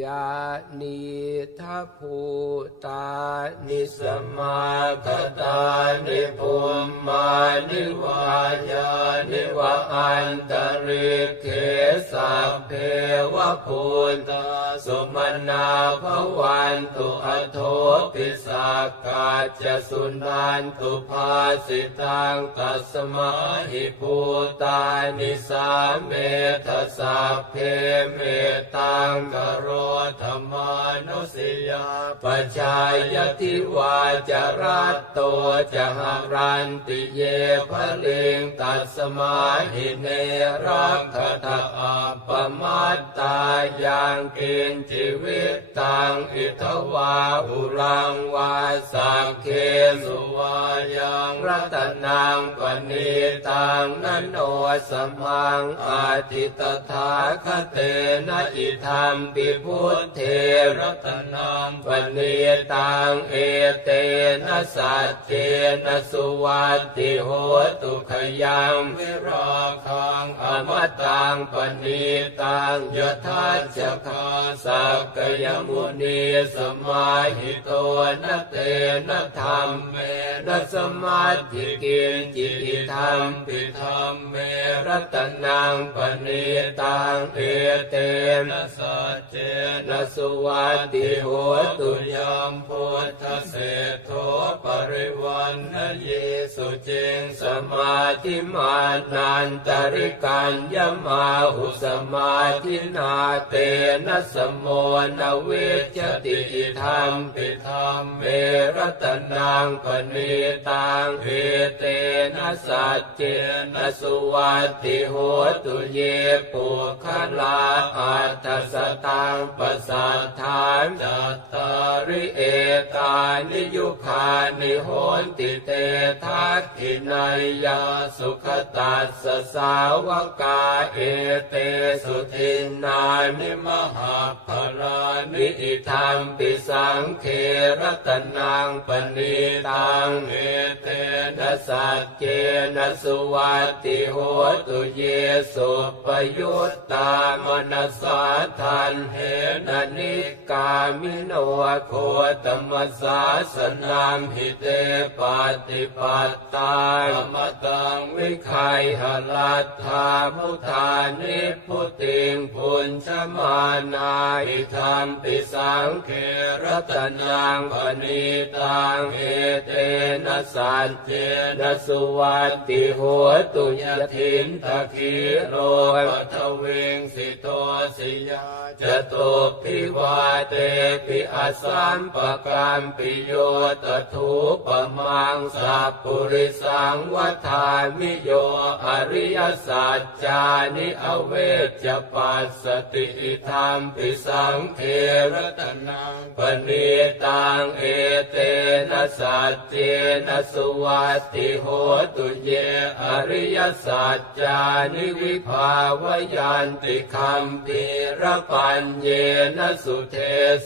ยานิทัพภูตานิสมาคตานิภูมมานิวายานิวะอันตริเขสัพเพวะภูตาสุมนาภวันตุอโทปิสักกาจสุนันตุภาสิตังตัสมาหิภูตานิสาเมทสสะเพเมตังกโรธรรมานุสิยาปชายติวาจารัตโตจะหารันติเยภเลงตัสมาหิเนรักขทะอัปปมัตตายังกินชีวิตตังอิทวาหุรังวาสังเคสุวายังรัตนังปณิตังนันโนสมังอาทิตถาคเตนะอิธรรมปิพุทเทรัตนังปณิตังเอเตนะสัจเจนะสุวัติโหตุขยังวิราคังอมตังปณิตังยทัจจคาสักกยมุนีสมาหิโตนะเตนะธรรมเมนะสมาธิกินจิติธรรมปิธรรมเมรัตนังปณิตังเอเตนะสัจเจนะสุวัตติโหตุยามพุทธเศรษโทปริวันนะเยสุจิงสมาธิมานันตริกัญญมาหุสมาธินาเตนะสมโมนเวจติอิธรรมปิธรรมเมรัตนังปณิตังเอเตนะสัจเจนะสุวัตติโหตุเยปุคลาอัตถสตังปสัทธานจัตตาริเอตานิยุคานิโหนติเตทักขินายยาสุขตัสสสาวกาเอเตสุทินนานิมหาภรานิอิธรรมปิสังเครตนังปณิตังเอเตนะสัจเจนะสุวัตติโหตุเยสุปยุตตามนัสสาทันเหนะนิกามิโนโคตมสสาสนามหิเตปฏิปัตตายมตังวิคัยหลัตถามุทานิพุติงพุญชมานาอิธรรมปิสังเครัตนังปณิตังเอเตนะสัจเจนะสุวัตติโหตุยทินตะคีโรปัทวิงสิโตสิยาจตุพิวาเตปิอสัมปกรรมปิโยตถุปมังสัพปุริสังวัฏามิโยอริยสัจจานิอเวจปัสสติธรรมปิสังเทรตนังปณิตังเอเต สัจเจนะสุวัตติโหตุเย อริยสัจจานิวิภาวยันติคัมปีระปัญเยนะสุเท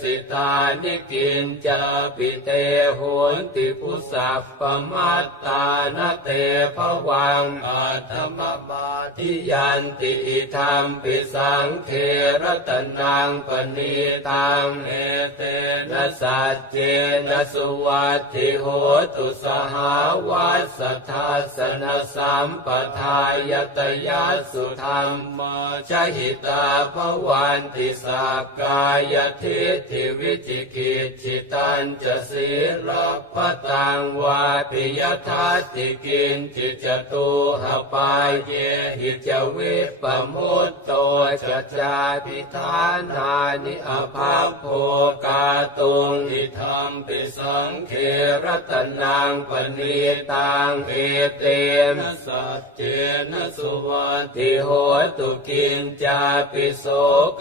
สิตานิกินจาปิเตโหนติพุสัพปมัตตานเตภวังอาธรรมบาทิยันติอิธรรมปิสังเครตนังปณิตังเอเตนะสัจเจนะสุวัตถิโหตุสหาวัสสัทธาสนสัมปทายตยัสสุธรรมชหิตาภวันติสักายทิฏฐิวิจิกิจิตันจะสีลปตังวาปิยทัตติกินจิจตุหปายเยหิจวิปมุตโตจจจาพิธานานิอภาโภกาตุงอิธรรมปิสังเครัตนังปณิตังเอเตนะสัจเจนะสุวัตติโหตุกินจาปิโส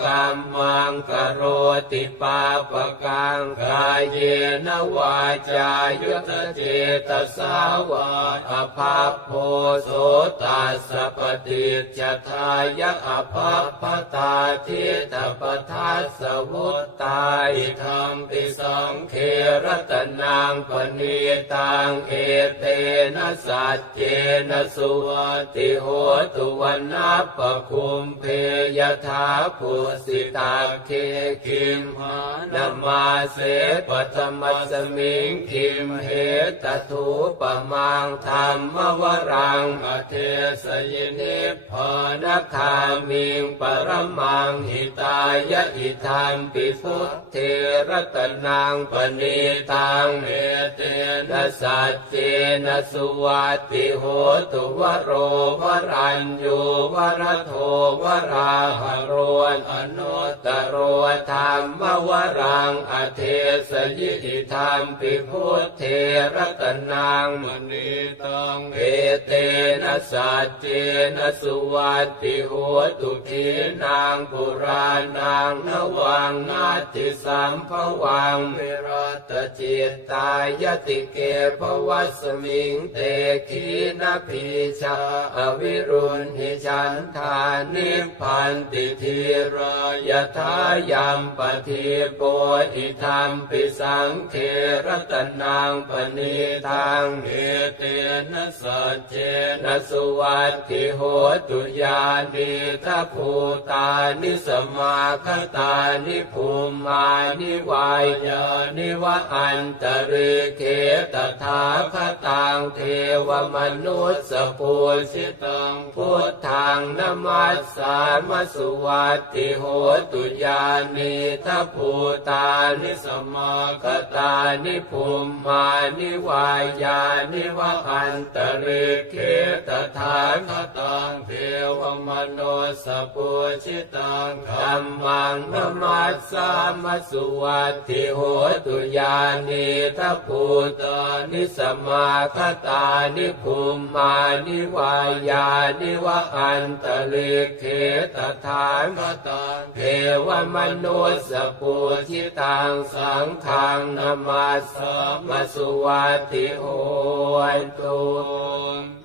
กรรมังกโรติปาปกังกายเยนวาจายุตเจตสาวาอภาโพโสตัสปติจทายะอภพพตาทิตปทัสสวุตตาอิธรรมปิสังเครตนางปณีตังเอเตนะสัจเจนะสุวัติโหตุวันนัปปคุมเพยถาภูสิตาเคคิมหานามาเสปธรรมสมิงคิมเหตถูปมังธรรมวรังอเทสยนิพานคามิงปรมังหิตายะอิธรรมปิพุทเทรตนางปณีตังเอเตนะสัจเจนะสุวัติโหตุวโรวรัญยูวรโทวราหโรนอนุตโรธรรมวรังอเทสยิอิธรรมปิพุทเทรตนางมณีตังเอเตนะสัจเจนะสุวัติโหตุขีนางปุราณางนวังนาติสัมภวังเมรัตจิตตาายติเกภวัสมิงเตขีนพีชาอวิรุณหิฉันทานิพันติทีรายทายัมปทีโปอิธรรมปิสังเครตนางปณีทางเอเตนะสัจเจนะสุวัตติโหตุยานิทัพภูตานิสมาคตานิภูมานิวายานิวะอันตริเขตถาคตังเทวมนุสสปูสิตังพุทธังนมัสสามสุวัติโหตุยานิทัพูตานิสมาคตานิภูมานิวายานิวะอันตริเขตถาคตังเทวมนุสสปูสิตังธรรมังนมัสสามสุวัติโหตุยานิทัภูตานิสมาคตานิภูมานิวายานิวะอันตลิเขตฐานคตาเทวมนุสสปูทิตังสังฆังนมาสสามสุวัตติโหตุ